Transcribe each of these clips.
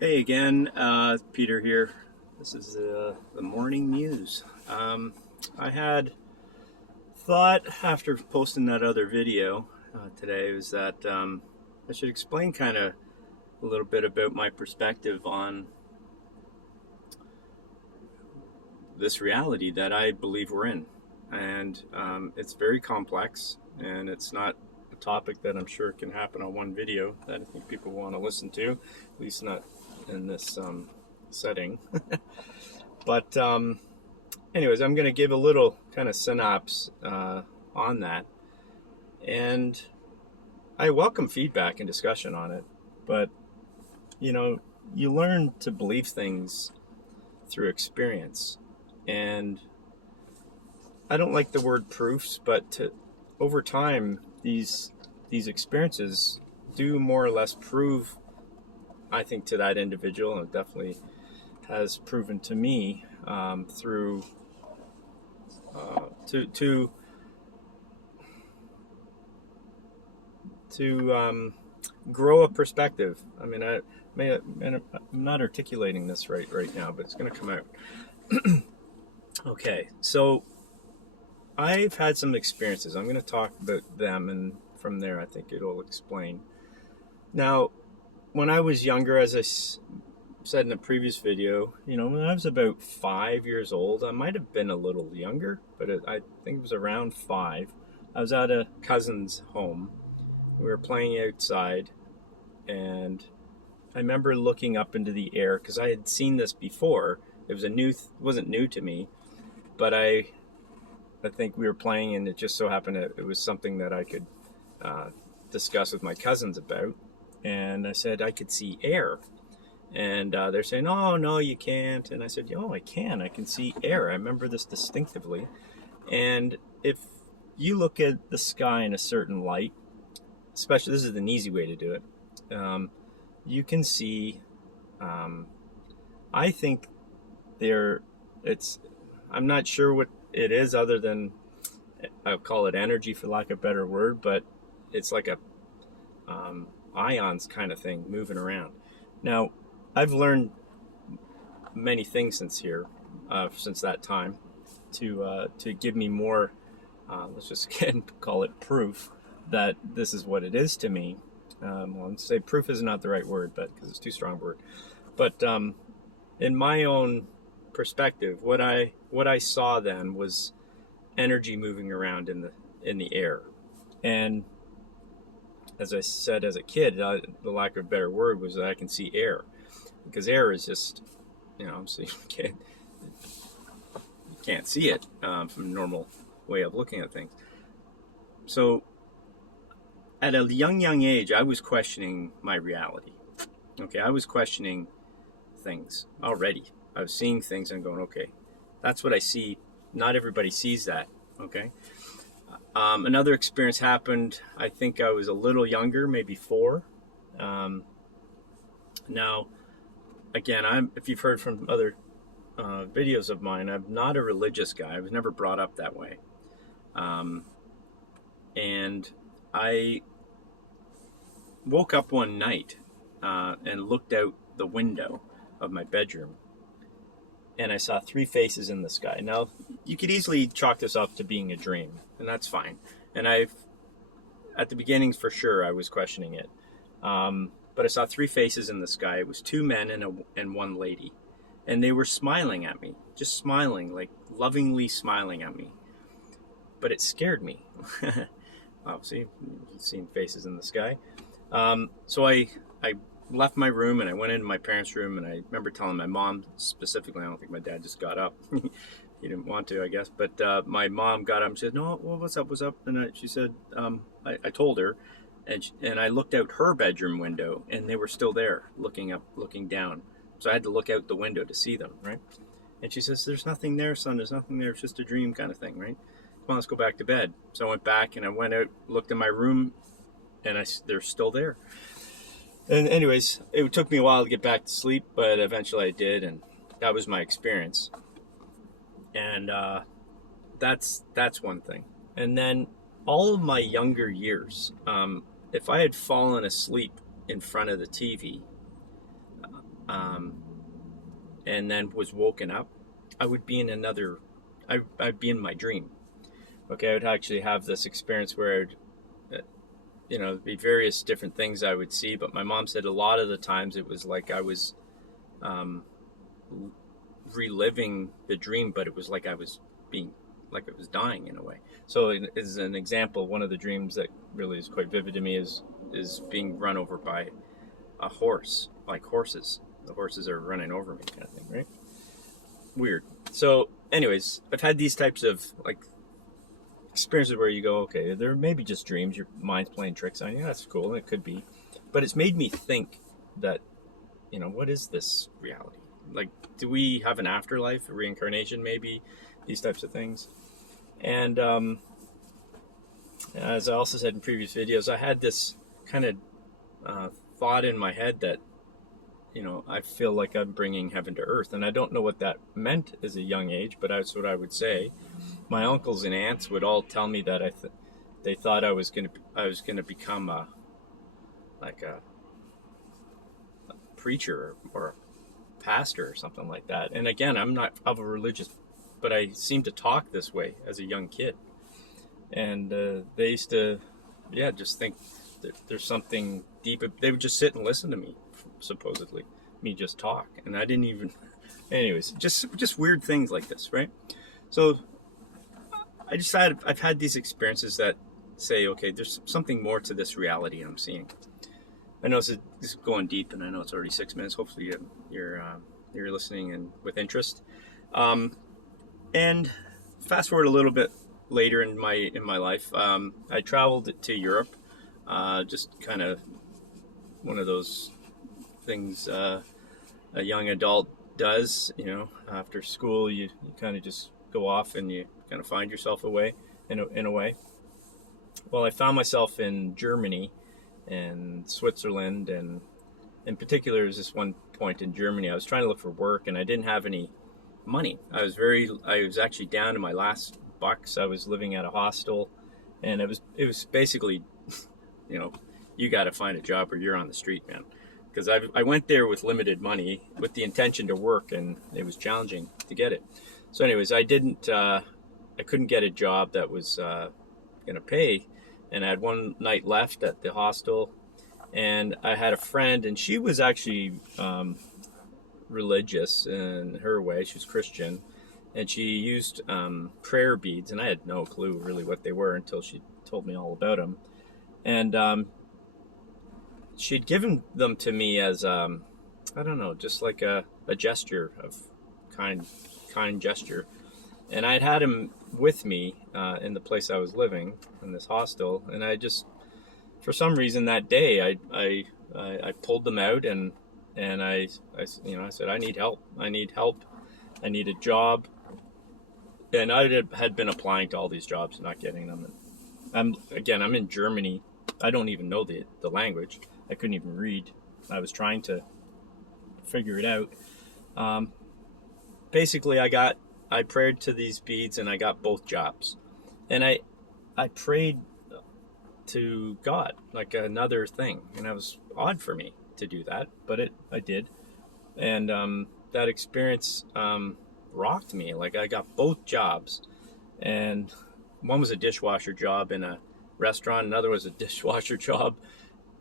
Hey again, Peter here. This is the Morning Muse. I had thought after posting that other video today was that I should explain kind of a little bit about my perspective on this reality that I believe we're in. And it's very complex, and it's not a topic that I'm sure can happen on one video that I think people want to listen to, at least not in this setting. But anyways, I'm going to give a little kind of synopsis on that. And I welcome feedback and discussion on it. But, you know, you learn to believe things through experience. And I don't like the word proofs, but over time, these experiences do more or less prove, I think, to that individual, and it definitely has proven to me through to grow a perspective. I mean, I'm not articulating this right now, but it's going to come out. Okay, so I've had some experiences. I'm going to talk about them, and from there, I think it'll explain. Now, when I was younger, as I said in a previous video, when I was about 5 years old, I might have been a little younger, but I think it was around 5. I was at a cousin's home. We were playing outside, and I remember looking up into the air because I had seen this before. It was wasn't new to me, but I think we were playing, and it just so happened it was something that I could discuss with my cousins about. And I said I could see air. And they're saying, "Oh, no, you can't." And I said, "Oh, I can. I can see air. I remember this distinctively." And if you look at the sky in a certain light, especially, this is an easy way to do it, you can see, I think I'm not sure what it is other than, I'll call it energy for lack of a better word, but it's like a ions kind of thing moving around. Now, I've learned many things since that time to give me more, let's just again call it proof that this is what it is to me. Well, I'd say proof is not the right word, but because it's too strong a word. But in my own perspective, what I saw then was energy moving around in the air. And as I said as a kid, the lack of a better word was that I can see air, because air is just, so you can't see it from a normal way of looking at things. So at a young age, I was questioning my reality. Okay, I was questioning things already. I was seeing things and going, okay, that's what I see. Not everybody sees that. Okay. Another experience happened. I think I was a little younger, maybe 4. Now, again, if you've heard from other videos of mine, I'm not a religious guy. I was never brought up that way. And I woke up one night and looked out the window of my bedroom, and I saw 3 faces in the sky. Now, you could easily chalk this up to being a dream, and that's fine. And at the beginnings, for sure, I was questioning it. But I saw 3 faces in the sky. It was 2 men and 1 lady. And they were smiling at me, just smiling, like lovingly smiling at me. But it scared me. Obviously, you've seen faces in the sky. So I left my room and I went into my parents' room, and I remember telling my mom specifically. I don't think my dad just got up. He didn't want to, I guess. But my mom got up and said, "No, well, what's up? What's up?" And she said, I told her, and I looked out her bedroom window, and they were still there, looking up, looking down. So I had to look out the window to see them, right? And she says, "There's nothing there, son. There's nothing there. It's just a dream kind of thing, right? Come on, let's go back to bed." So I went back and I went out, looked in my room, and they're still there. And anyways, it took me a while to get back to sleep, but eventually I did, and that was my experience. And that's one thing. And then all of my younger years, if I had fallen asleep in front of the TV, and then was woken up, I would be in another, I'd be in my dream. Okay, I would actually have this experience where there'd be various different things I would see, but my mom said a lot of the times it was like I was reliving the dream, but it was like I was dying in a way. So as an example, one of the dreams that really is quite vivid to me is being run over by a horse, like horses. The horses are running over me kind of thing, right? Weird. So anyways, I've had these types of like experiences where you go, okay, they're maybe just dreams, your mind's playing tricks on you. That's cool, it could be. But it's made me think that, what is this reality? Like, do we have an afterlife, a reincarnation maybe? These types of things. And as I also said in previous videos, I had this kind of thought in my head that, I feel like I'm bringing heaven to earth. And I don't know what that meant as a young age, but that's what I would say. My uncles and aunts would all tell me that they thought I was gonna become a preacher or a pastor or something like that. And again, I'm not of a religious, but I seemed to talk this way as a young kid. And they used to, just think that there's something deep. They would just sit and listen to me, supposedly, me just talk. And I didn't even, anyways, just weird things like this, right? So I decided I've had these experiences that say, okay, there's something more to this reality I'm seeing. I know this is going deep, and I know it's already 6 minutes. Hopefully you're listening and with interest. And fast forward a little bit later in my life, I traveled to Europe, just kind of one of those things a young adult does. After school, you kind of just go off and you kind of find yourself in a way. Well, I found myself in Germany and Switzerland, and in particular, there's this one point in Germany. I was trying to look for work, and I didn't have any money. I was actually down to my last bucks. I was living at a hostel, and it was basically, you got to find a job or you're on the street, man. Because I went there with limited money with the intention to work, and it was challenging to get it. So anyways, I couldn't get a job that was going to pay, and I had one night left at the hostel, and I had a friend, and she was actually religious in her way. She was Christian, and she used prayer beads, and I had no clue really what they were until she told me all about them. And she'd given them to me as I don't know, just like a gesture of kind gesture. And I'd had him with me in the place I was living in this hostel, and I just, for some reason that day, I pulled them out, and I said, I need help. I need a job. And I had been applying to all these jobs and not getting them. And I'm in Germany. I don't even know the language. I couldn't even read. I was trying to figure it out. Basically, I prayed to these beads, and I got both jobs. And I prayed to God, like another thing. And it was odd for me to do that, but I did. And that experience rocked me. Like, I got both jobs. And one was a dishwasher job in a restaurant. Another was a dishwasher job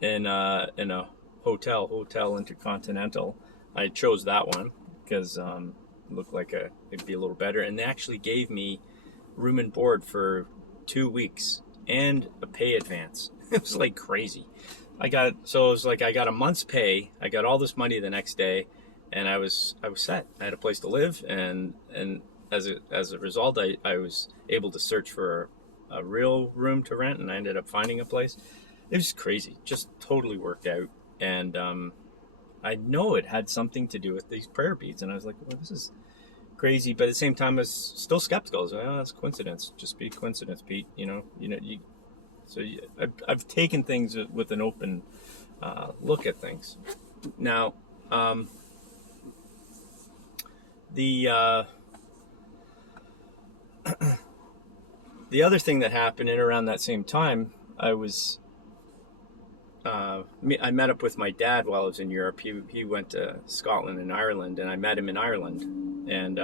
in a hotel Intercontinental. I chose that one because looked like it'd be a little better, and they actually gave me room and board for 2 weeks and a pay advance. It was like crazy. I got a month's pay. I got all this money the next day, and I was set. I had a place to live, and as a result, I was able to search for a real room to rent, and I ended up finding a place. It was crazy, just totally worked out, and I know it had something to do with these prayer beads, and I was like, well, this is crazy, but at the same time, I was still skeptical. I was like, oh, that's coincidence. Just be coincidence, Pete. I've taken things with an open look at things. Now, the other thing that happened in around that same time, I was I met up with my dad while I was in Europe. He went to Scotland and Ireland, and I met him in Ireland. And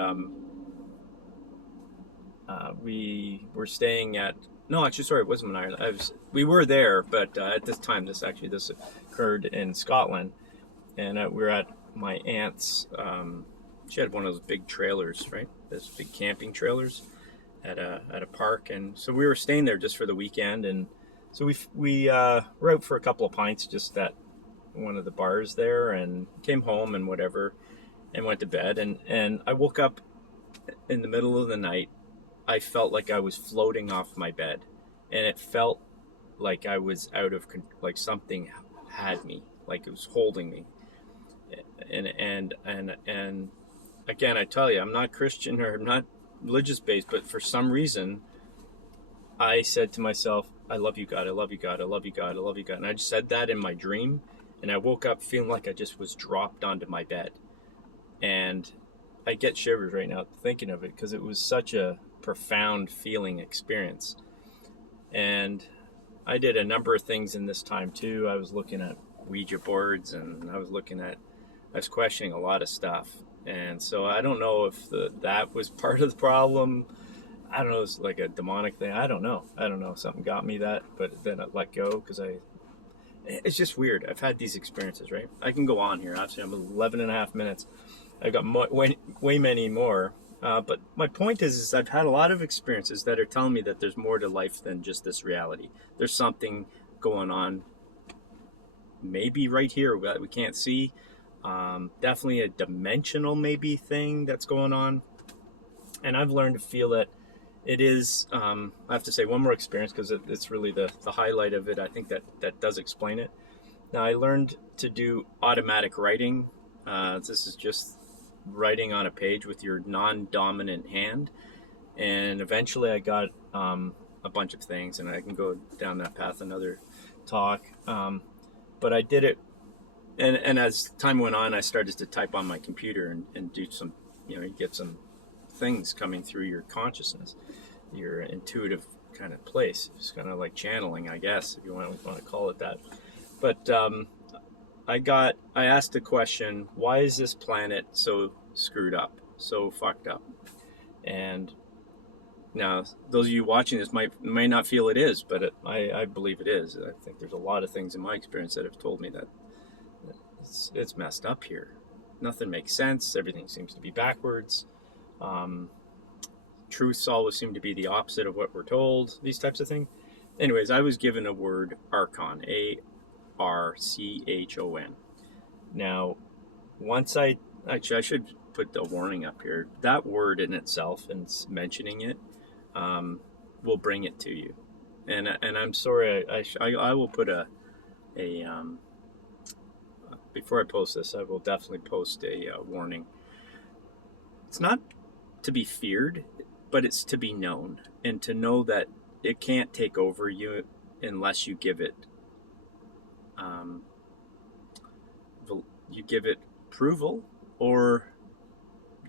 we were staying at, no, actually, sorry, it wasn't in Ireland. We were there, but at this time, this occurred in Scotland. And we were at my aunt's, she had one of those big trailers, right? Those big camping trailers at a park. And so we were staying there just for the weekend. And so we were out for a couple of pints just at one of the bars there, and came home and whatever, and went to bed. And I woke up in the middle of the night. I felt like I was floating off my bed, and it felt like I was out of, like something had me, like it was holding me. And again, I tell you, I'm not Christian or I'm not religious based, but for some reason, I said to myself, I love you, God. I love you, God. I love you, God. I love you, God. And I just said that in my dream, and I woke up feeling like I just was dropped onto my bed. And I get shivers right now thinking of it, because it was such a profound feeling experience. And I did a number of things in this time too. I was looking at Ouija boards, and I was questioning a lot of stuff. And so I don't know if that was part of the problem. I don't know, it's like a demonic thing. I don't know. Something got me that, but then I let go because it's just weird. I've had these experiences, right? I can go on here. Obviously, I'm 11 and a half minutes. I've got way many more. But my point is I've had a lot of experiences that are telling me that there's more to life than just this reality. There's something going on, maybe right here that we can't see. Definitely a dimensional maybe thing that's going on. And I've learned to feel that it is, I have to say one more experience, because it's really the highlight of it. I think that does explain it. Now, I learned to do automatic writing. This is just writing on a page with your non-dominant hand. And eventually I got a bunch of things, and I can go down that path another talk. But I did it, and as time went on, I started to type on my computer and do some, you get some things coming through your consciousness, your intuitive kind of place. It's kind of like channeling, I guess, if you want to call it that. But I asked the question, why is this planet so screwed up, so fucked up? And now, those of you watching this may not feel it is, but I believe it is. I think there's a lot of things in my experience that have told me that it's messed up here. Nothing makes sense. Everything seems to be backwards. Truths always seem to be the opposite of what we're told. These types of things. Anyways, I was given a word, Archon, Archon. Now, once I should put the warning up here. That word in itself, and mentioning it, will bring it to you. And I'm sorry, I will put a before I post this, I will definitely post a warning. It's not to be feared, but it's to be known, and to know that it can't take over you unless you give it approval, or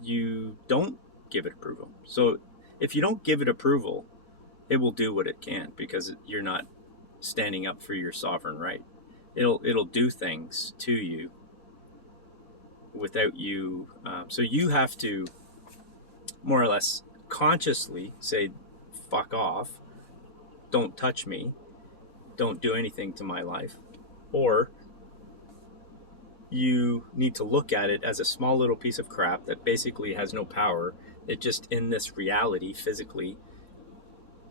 you don't give it approval. So if you don't give it approval, it will do what it can, because you're not standing up for your sovereign right. It'll do things to you without you. So you have to more or less consciously say, fuck off, don't touch me, don't do anything to my life. Or you need to look at it as a small little piece of crap that basically has no power. It just, in this reality, physically,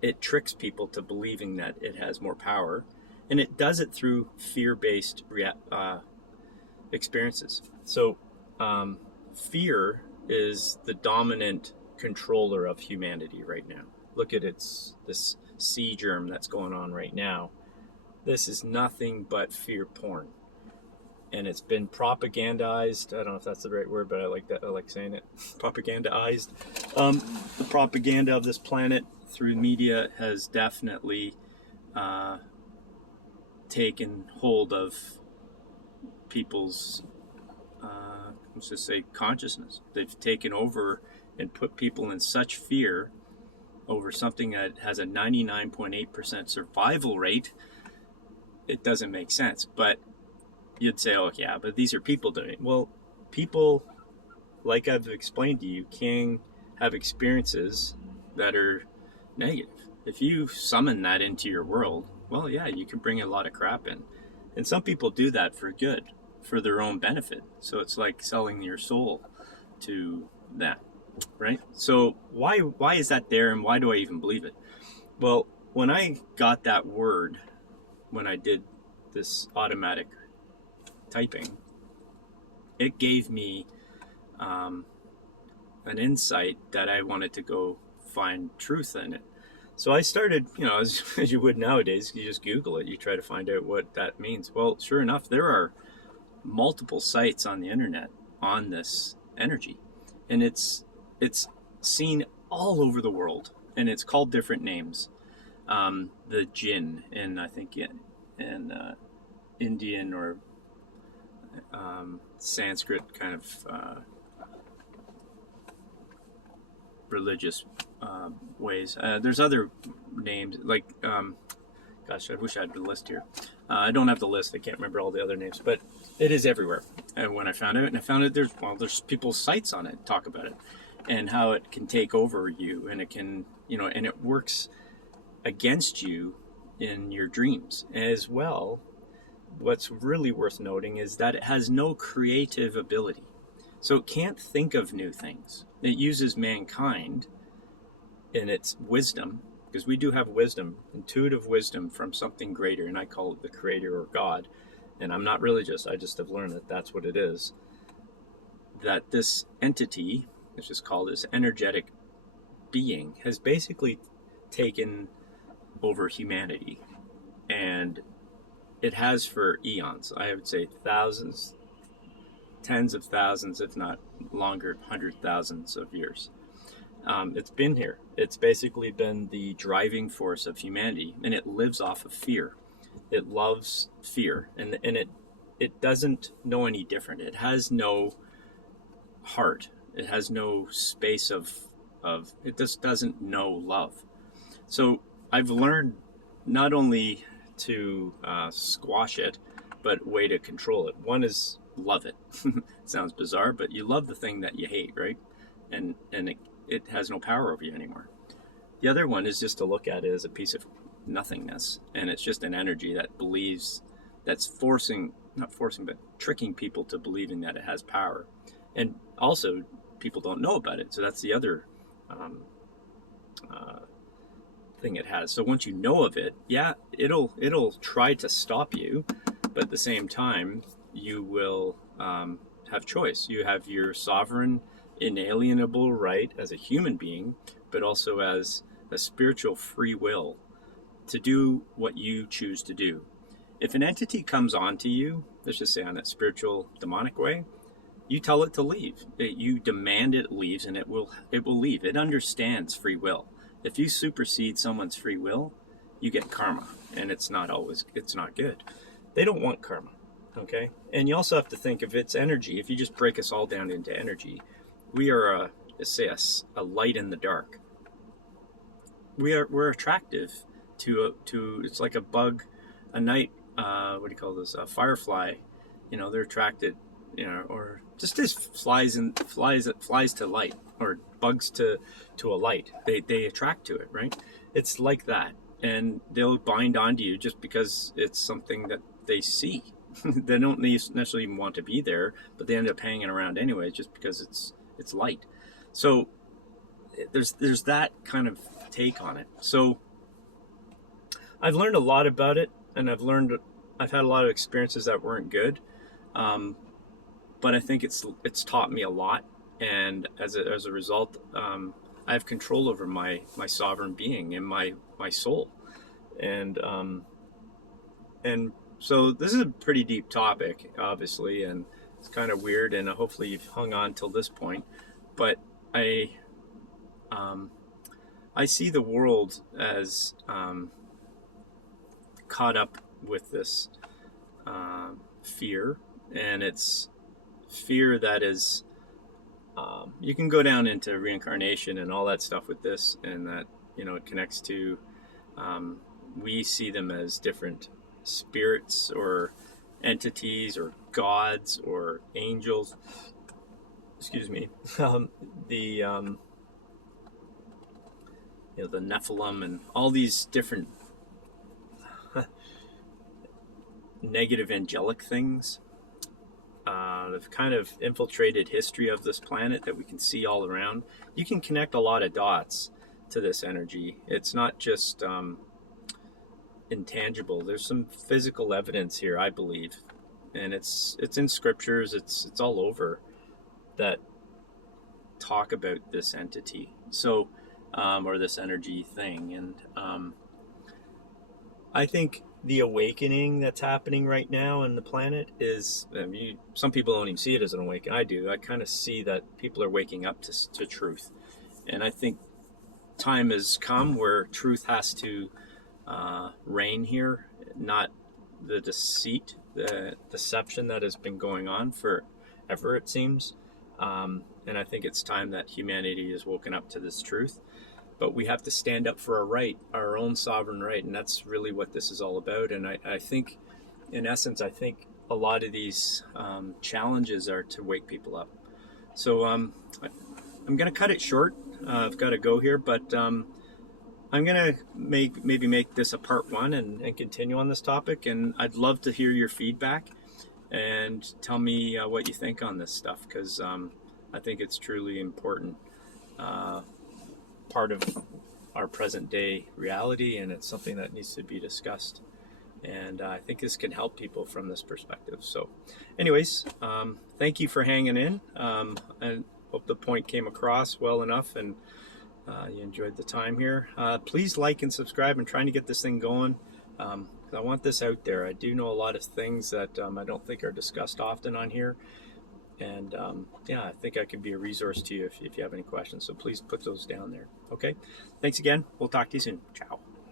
it tricks people to believing that it has more power. And it does it through fear-based experiences. So fear is the dominant controller of humanity right now. Look at this sea germ that's going on right now. This is nothing but fear porn. And it's been propagandized. I don't know if that's the right word, but I like that. I like saying it. Propagandized. The propaganda of this planet through media has definitely taken hold of people's, let's just say, consciousness. They've taken over and put people in such fear over something that has a 99.8% survival rate it doesn't make sense. But you'd say, oh yeah, but these are people doing it. Well, people, like I've explained to you, can have experiences that are negative. If you summon that into your world, well, yeah, you can bring a lot of crap in. And some people do that for good, for their own benefit. So it's like selling your soul to that, right? So why is that there, and why do I even believe it? Well, when I got that word, when I did this automatic typing, it gave me an insight that I wanted to go find truth in it. So I started, as you would nowadays, you just Google it, you try to find out what that means. Well, sure enough, there are multiple sites on the internet on this energy, and it's seen all over the world, and it's called different names. The jinn, and I think in Indian or Sanskrit kind of religious ways. There's other names like, gosh, I wish I had the list here. I don't have the list. I can't remember all the other names, but it is everywhere. And when I found out, there's people's sites on it talk about it and how it can take over you, and it can, and it works against you in your dreams as well. What's really worth noting is that it has no creative ability. So it can't think of new things. It uses mankind in its wisdom, because we do have wisdom, intuitive wisdom from something greater, and I call it the Creator or God. And I'm not religious, I just have learned that that's what it is. That this entity, which is called this energetic being, has basically taken over humanity. And it has for eons. I would say thousands, tens of thousands, if not longer, 100,000s of years. It's been here. It's basically been the driving force of humanity, and it lives off of fear. It loves fear, and it doesn't know any different. It has no heart. It has no space of it just doesn't know love. So I've learned not only to squash it, but way to control it. One is love it. Sounds bizarre, but you love the thing that you hate, right? And it has no power over you anymore. The other one is just to look at it as a piece of nothingness, and it's just an energy that believes, that's not forcing, but tricking people to believing that it has power. And also, people don't know about it, so that's the other thing it has. So once you know of it, yeah, it'll try to stop you, but at the same time, you will have choice. You have your sovereign, inalienable right as a human being, but also as a spiritual free will to do what you choose to do. If an entity comes onto you, let's just say on a spiritual demonic way, you tell it to leave. You demand it leaves, and it will leave. It understands free will. If you supersede someone's free will, you get karma, and it's not good. They don't want karma, okay? And you also have to think of its energy. If you just break us all down into energy, we are a light in the dark. We're attractive to it's like a bug, a night, what do you call this? A firefly. They're attracted, or just as flies to light, or bugs to a light. They attract to it, right? It's like that, and they'll bind onto you just because it's something that they see. They don't necessarily even want to be there, but they end up hanging around anyway, just because it's light. So there's that kind of take on it. So I've learned a lot about it, and I've had a lot of experiences that weren't good, but I think it's taught me a lot, and as a result, I have control over my sovereign being and my soul, and so this is a pretty deep topic, obviously, and it's kind of weird, and hopefully you've hung on till this point, but I see the world as caught up with this fear, and it's fear that is, you can go down into reincarnation and all that stuff with this, and that, it connects to, we see them as different spirits or entities or gods or angels, excuse me, the the Nephilim and all these different negative angelic things have kind of infiltrated history of this planet that we can see all around. You can connect a lot of dots to this energy. It's not just intangible. There's some physical evidence here, I believe, and it's in scriptures. It's all over that talk about this entity. So, or this energy thing, and I think the awakening that's happening right now in the planet is, some people don't even see it as an awakening. I do. I kind of see that people are waking up to truth. And I think time has come where truth has to reign here, not the deceit, the deception that has been going on forever, it seems. And I think it's time that humanity has woken up to this truth. But we have to stand up for our own sovereign right, and that's really what this is all about. And I think, in essence, I think a lot of these challenges are to wake people up. So I'm going to cut it short. I've got to go here, but I'm going to maybe make this a part 1 and continue on this topic. And I'd love to hear your feedback and tell me what you think on this stuff, because I think it's truly important. Part of our present day reality, and it's something that needs to be discussed, and I think this can help people from this perspective. So anyways, thank you for hanging in. I hope the point came across well enough, and you enjoyed the time here. Please like and subscribe. I'm trying to get this thing going. I want this out there. I do know a lot of things that I don't think are discussed often on here. And yeah, I think I could be a resource to you if you have any questions. So please put those down there. Okay. Thanks again. We'll talk to you soon. Ciao.